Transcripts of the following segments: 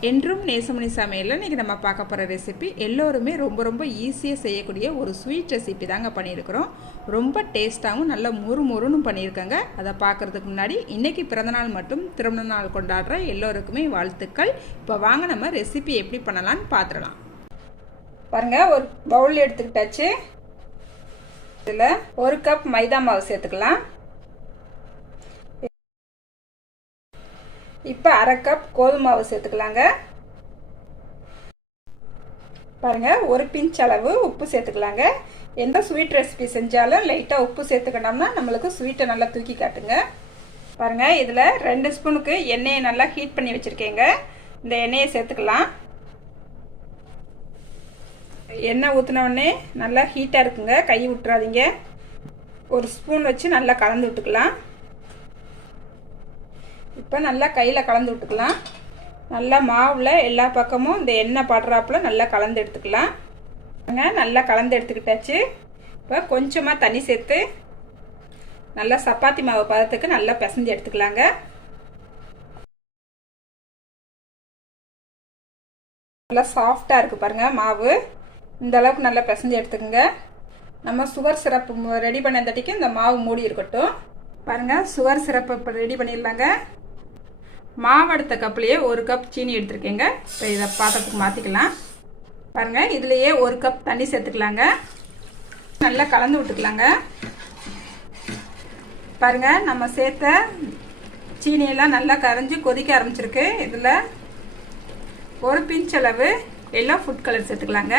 என்றும் நேசமணி சமையலில் இன்றைக்கி நம்ம பார்க்க போகிற ரெசிபி எல்லோருமே ரொம்ப ரொம்ப ஈஸியாக செய்யக்கூடிய ஒரு ஸ்வீட் ரெசிபி தாங்க பண்ணியிருக்கிறோம். ரொம்ப டேஸ்ட்டாகவும் நல்ல முறு முறுன்னு பண்ணியிருக்கேங்க. அதை பார்க்குறதுக்கு முன்னாடி இன்றைக்கி பிறந்தநாள் மட்டும் திருமண நாள் கொண்டாடுற எல்லோருக்குமே வாழ்த்துக்கள். இப்போ வாங்க நம்ம ரெசிபி எப்படி பண்ணலான்னு பார்த்துடலாம் பாருங்கள் ஒரு பவுல் எடுத்துக்கிட்டாச்சு. இதில் ஒரு கப் மைதா மாவு சேர்த்துக்கலாம். இப்போ அரை கப் கோதுமை மாவு சேர்த்துக்கலாங்க. பாருங்க ஒரு பிஞ்ச் அளவு உப்பு சேர்த்துக்கலாங்க. எந்த ஸ்வீட் ரெசிபி செஞ்சாலும் லைட்டாக உப்பு சேர்த்துக்கிட்டோம்னா நம்மளுக்கு ஸ்வீட்டை நல்லா தூக்கி காட்டுங்க. பாருங்க இதில் ரெண்டு ஸ்பூனுக்கு எண்ணெயை நல்லா ஹீட் பண்ணி வச்சுருக்கேங்க. இந்த எண்ணெயை சேர்த்துக்கலாம். எண்ணெய் ஊற்றினோடனே நல்லா ஹீட்டாக இருக்குங்க. கை விட்டுறாதீங்க. ஒரு ஸ்பூன் வச்சு நல்லா கலந்து விட்டுக்கலாம். இப்போ நல்லா கையில் கலந்து விட்டுக்கலாம். நல்லா மாவில் எல்லா பக்கமும் இந்த எண்ணெய் படுறாப்புல நல்லா கலந்து எடுத்துக்கலாம். நல்லா கலந்து எடுத்துக்கிட்டாச்சு. இப்போ கொஞ்சமாக தண்ணி சேர்த்து நல்லா சப்பாத்தி மாவு பதத்துக்கு நல்லா பிசைஞ்சு எடுத்துக்கலாங்க. நல்லா சாஃப்டாக இருக்குது பாருங்கள் மாவு. இந்த அளவுக்கு நல்லா பிசைஞ்சு எடுத்துக்கோங்க. நம்ம சுகர் சிரப்பு ரெடி பண்ண தட்டிக்கு இந்த மாவு மூடி இருக்கட்டும். பாருங்கள் சுகர் சிரப்பு இப்போ ரெடி பண்ணிடலாங்க. மாவடுத்த கப்லேயே ஒரு கப் சீனி எடுத்துருக்கேங்க. இப்போ இதை பாத்திரத்துக்கு மாற்றிக்கலாம் பாருங்கள் இதுலேயே ஒரு கப் தண்ணி சேர்த்துக்கலாங்க. நல்லா கலந்து விட்டுக்கலாங்க. பாருங்கள் நம்ம சேர்த்த சீனியெல்லாம் நல்லா கரைஞ்சி கொதிக்க ஆரம்பிச்சிருக்கு. இதில் ஒரு பிஞ்ச் அளவு எல்லாம் ஃபுட் கலர் சேர்த்துக்கலாங்க.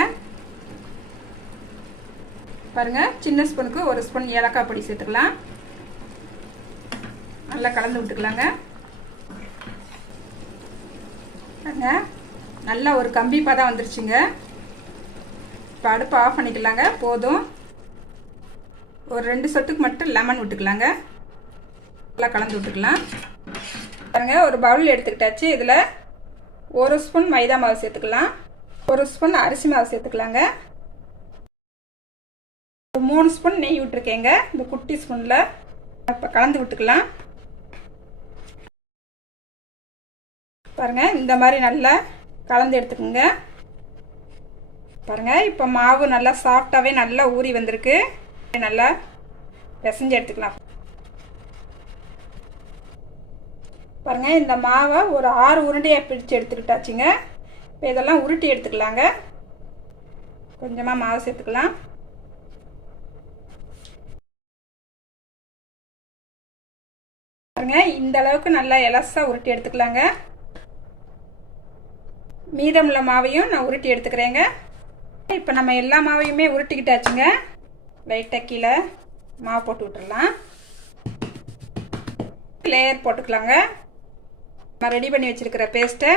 பாருங்கள் சின்ன ஸ்பூனுக்கு ஒரு ஸ்பூன் ஏலக்காய் பொடி சேர்த்துக்கலாம். நல்லா கலந்து விட்டுக்கலாங்க. பாருங்க. நல்லா ஒரு கம்பி பதம் வந்துருச்சுங்க. இப்போ அடுப்பு ஆஃப் பண்ணிக்கலாங்க. போதும். ஒரு ரெண்டு சொட்டுக்கு மட்டும் லெமன் விட்டுக்கலாங்க. நல்லா கலந்து விட்டுக்கலாம். பாருங்க ஒரு பவுல் எடுத்துக்கிட்டாச்சு. இதில் ஒரு ஸ்பூன் மைதா மாவு சேர்த்துக்கலாம். ஒரு ஸ்பூன் அரிசி மாவு சேர்த்துக்கலாங்க. ஒரு மூணு ஸ்பூன் நெய் விட்டுருக்கேங்க. இந்த குட்டி ஸ்பூனில் இப்போ கலந்து விட்டுக்கலாம். பாருங்கள் இந்த மாதிரி நல்லா கலந்து எடுத்துக்கோங்க. பாருங்கள் இப்போ மாவு நல்லா சாஃப்டாகவே நல்லா ஊறி வந்திருக்கு. நல்லா பிசைஞ்சு எடுத்துக்கலாம். பாருங்கள் இந்த மாவை ஒரு ஆறு உருண்டையாக பிடிச்சு எடுத்துக்கிட்டாச்சுங்க. இப்போ இதெல்லாம் உருட்டி எடுத்துக்கலாங்க. கொஞ்சமாக மாவு சேர்த்துக்கலாம். பாருங்க இந்த அளவுக்கு நல்லா எலசாக உருட்டி எடுத்துக்கலாங்க. மீதமுள்ள மாவையும் நான் உருட்டி எடுத்துக்கிறேங்க. இப்போ நம்ம எல்லா மாவையுமே உருட்டிக்கிட்டாச்சுங்க. லைட்டாக கீழே மாவு போட்டு விட்டுடலாம் லேயர் போட்டுக்கலாங்க. நம்ம ரெடி பண்ணி வச்சுருக்கிற பேஸ்ட்டை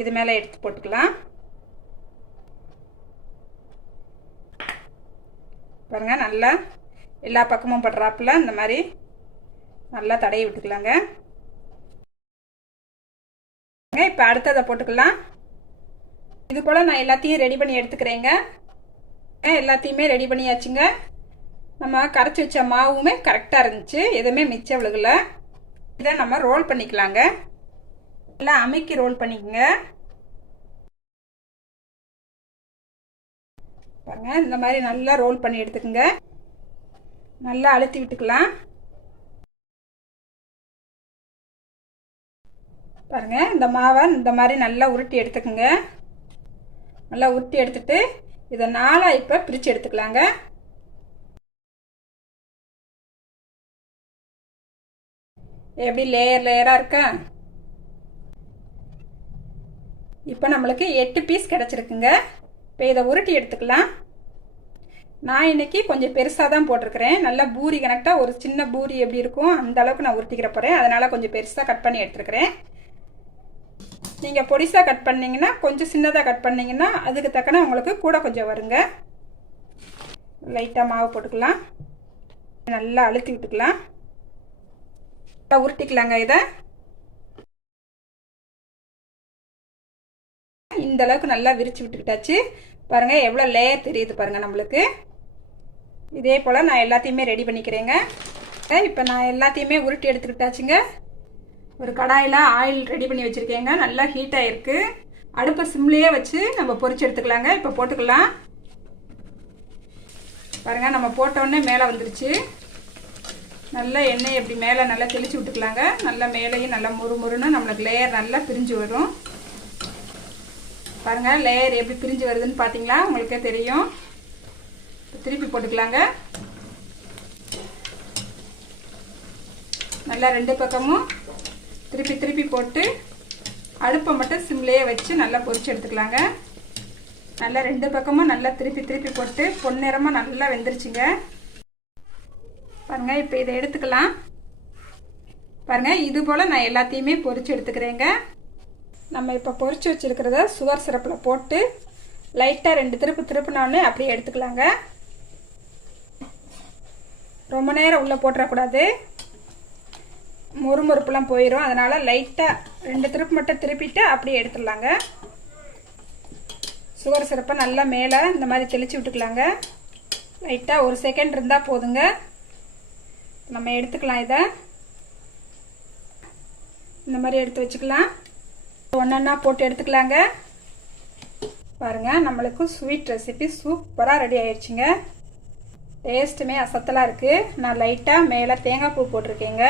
இது மேலே எடுத்து போட்டுக்கலாம். பாருங்கள் நல்லா எல்லா பக்கமும் படுறாப்புல இந்த மாதிரி நல்லா தடவி விட்டுக்கலாங்க. இப்போ அடுத்ததை போட்டுக்கலாம். இது போல் நான் எல்லாத்தையும் ரெடி பண்ணி எடுத்துக்கிறேங்க. எல்லாத்தையுமே ரெடி பண்ணியாச்சுங்க. நம்ம கரைச்சி வச்ச மாவுமே கரெக்டாக இருந்துச்சு. எதுவுமே மிச்சம் விழுகல. இதை நம்ம ரோல் பண்ணிக்கலாங்க. நல்லா அமைக்கி ரோல் பண்ணிக்கோங்க. பாருங்க இந்த மாதிரி நல்லா ரோல் பண்ணி எடுத்துக்கோங்க. நல்லா அழுத்தி விட்டுக்கலாம். பாருங்கள் இந்த மாவை இந்த மாதிரி நல்லா உருட்டி எடுத்துக்கோங்க. நல்லா உருட்டி எடுத்துட்டு இதை நாலாக இப்போ பிரித்து எடுத்துக்கலாங்க. எப்படி லேயர் லேயராக இருக்கா? இப்போ நம்மளுக்கு எட்டு பீஸ் கிடச்சிருக்குங்க. இப்போ இதை உருட்டி எடுத்துக்கலாம். நான் இன்னைக்கு கொஞ்சம் பெருசாக தான் போட்டிருக்கிறேன். நல்லா பூரி கணக்டாக ஒரு சின்ன பூரி எப்படி இருக்கும் அந்த அளவுக்கு நான் உருட்டிக்கிற போகிறேன் அதனால் கொஞ்சம் பெருசாக கட் பண்ணி எடுத்துருக்கிறேன். நீங்கள் பொடிசாக கட் பண்ணிங்கன்னா கொஞ்சம் சின்னதாக கட் பண்ணிங்கன்னா அதுக்கு தக்கன உங்களுக்கு கூட கொஞ்சம் வருங்க. லைட்டாக மாவு போட்டுக்கலாம். நல்லா அழுத்தி விட்டுக்கலாம். நல்லா உருட்டிக்கலாங்க இதை. இந்த அளவுக்கு நல்லா விரித்து விட்டுக்கிட்டாச்சு. பாருங்கள் எவ்வளோ லேயர் தெரியுது பாருங்கள் நம்மளுக்கு. இதே போல் நான் எல்லாத்தையுமே ரெடி பண்ணிக்கிறேங்க. இப்போ நான் எல்லாத்தையுமே உருட்டி எடுத்துக்கிட்டாச்சுங்க. ஒரு கடாயில் ஆயில் ரெடி பண்ணி வச்சுருக்கேங்க. நல்லா ஹீட் ஆகிருக்கு அடுப்பை சிம்லேயே வச்சு நம்ம பொறிச்சு எடுத்துக்கலாங்க. இப்போ போட்டுக்கலாம். பாருங்கள் நம்ம போட்டோடனே மேலே வந்துருச்சு. நல்லா எண்ணெய் எப்படி மேலே நல்லா தெளித்து விட்டுக்கலாங்க. நல்லா மேலேயும் நல்லா முறுமுறுன்னு நம்மளுக்கு லேயர் நல்லா பிரிஞ்சு வரும். பாருங்கள் லேயர் எப்படி பிரிஞ்சு வருதுன்னு பார்த்தீங்களா உங்களுக்கே தெரியும். திருப்பி போட்டுக்கலாங்க. நல்லா ரெண்டு பக்கமும் திருப்பி திருப்பி போட்டு அடுப்பை மட்டும் சிம்லேயே வச்சு நல்லா பொரிச்சு எடுத்துக்கலாங்க. நல்லா ரெண்டு பக்கமும் நல்லா திருப்பி திருப்பி போட்டு பொன்னிறமாக நல்லா வெந்துருச்சுங்க. பாருங்கள் இப்போ இதை எடுத்துக்கலாம். பாருங்கள் இது போல் நான் எல்லாத்தையுமே பொரிச்சு எடுத்துக்கிறேங்க. நம்ம இப்போ பொரிச்சு வச்சுருக்கிறத சுவர் சிறப்பில் போட்டு லைட்டாக ரெண்டு திருப்பு திருப்பினோடனே அப்படியே எடுத்துக்கலாங்க. ரொம்ப நேரம் உள்ளே போட்டுறக்கூடாது. முறுமுறுப்புலாம் போயிடும் அதனால் லைட்டாக ரெண்டு திருப்பு மட்டும் திருப்பிட்டு அப்படியே எடுத்துடலாங்க. சுகர் சிறப்பை நல்லா மேலே இந்த மாதிரி தெளித்து விட்டுக்கலாங்க. லைட்டாக ஒரு செகண்ட் இருந்தால் போதுங்க. நம்ம எடுத்துக்கலாம் இதை. இந்த மாதிரி எடுத்து வச்சுக்கலாம். ஒன்றா போட்டு எடுத்துக்கலாங்க. பாருங்கள் நம்மளுக்கு ஸ்வீட் ரெசிபி சூப்பராக ரெடி ஆயிடுச்சுங்க டேஸ்ட்டுமே அசத்தலாக இருக்குது நான் லைட்டாக மேலே தேங்காய் பூ போட்டிருக்கேங்க.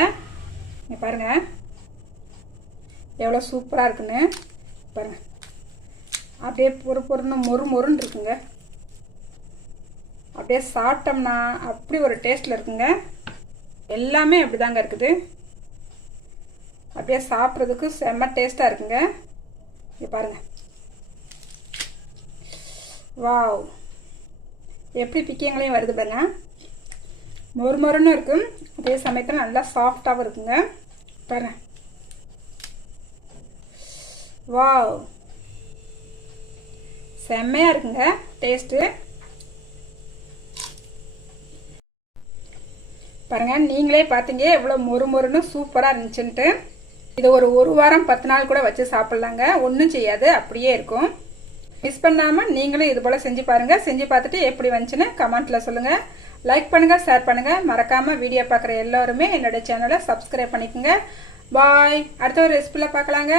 இங்கே பாருங்கள் எவ்வளோ சூப்பராக இருக்குன்னு. பாருங்கள் அப்படியே பொறு பொறுன்னு மொறு மொறுன்னு இருக்குங்க. அப்படியே சாப்பிட்டோம்னா அப்படி ஒரு டேஸ்ட்டில் இருக்குங்க. எல்லாமே அப்படி தாங்க இருக்குது. அப்படியே சாப்பிட்றதுக்கு செம்ம டேஸ்ட்டாக இருக்குங்க. இங்கே பாருங்கள் வாவ். எப்படி பிக்கியங்களையும் வருது பாருங்கள் மொறு மொறுன்னு இருக்கும். அதே சமயத்தில் நல்லா சாஃப்டாகவும் இருக்குங்க. பாருங்க. வாவ் செம்மையாக இருக்குங்க. டேஸ்ட்டு பாருங்க நீங்களே பார்த்தீங்க எவ்வளோ மொறு மொறுன்னு சூப்பராக இருந்துச்சுன்ட்டு. இது ஒரு ஒரு வாரம் பத்து நாள் கூட வச்சு சாப்பிட்லாங்க. ஒன்றும் செய்யாது. அப்படியே இருக்கும். மிஸ் பண்ணாமல் நீங்களும் இது போல் செஞ்சு பாருங்கள் செஞ்சு பார்த்துட்டு எப்படி வந்துச்சுன்னு கமெண்ட்டில் சொல்லுங்கள் லைக் பண்ணுங்கள் ஷேர் பண்ணுங்கள் மறக்காமல் வீடியோ பார்க்குற எல்லோருமே என்னோட சேனலை சப்ஸ்கிரைப் பண்ணிக்கோங்க. பாய் அடுத்த ஒரு ரெசிபியில் பார்க்கலாங்க.